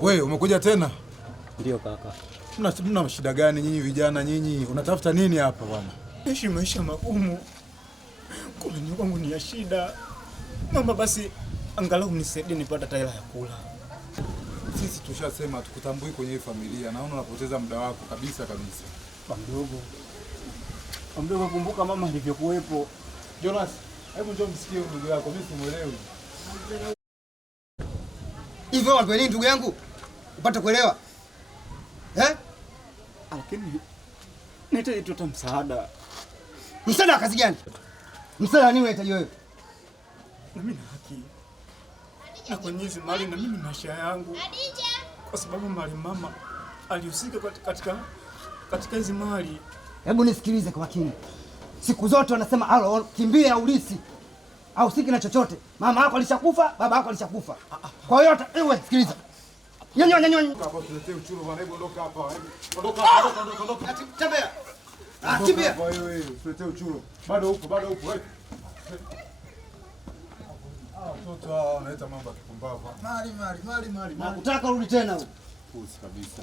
Wewe umekuja tena? Ndio kaka. Mna shida gani nyinyi vijana nyinyi? Unatafuta nini hapa bwana? Ishi maisha magumu. Kula kwangu ni ya shida. Naomba basi angalau nisaidie nipate hata hela ya kula. Sisi tushasema tukutambui kwenye hii familia. Naona unapoteza muda wako kabisa. Mdogo kumbuka mama alivyokuwepo. Jonas, hebu njoo msikie ndugu yako, mimi simuelewi. Hivyo watu nini ndugu yangu? Upate kuelewa? Lakini nahitaji tu msaada. Msaada wa kazi gani? Msaada nini unahitaji wewe? Na mimi na haki. Na kwenye hizi mali na mimi maisha yangu. Kwa sababu mali mama alihusika katika hizi mali. Hebu nisikilize kwa makini. Siku zote wanasema kimbia ulisi. Au siki na chochote. Mama yako alishakufa, baba yako alishakufa. Kwa hiyo wewe sikiliza. Nyonyo. Hapa tuletee uchuro bwana, hebu ondoka hapa. Ondoka. Tembea. Kimbia. Wewe, tuletee uchuro. Bado upo wewe. Watoto hao wanaleta mambo ya kipumbavu. Mali. Nakutaka urudi tena huko. Pusi kabisa.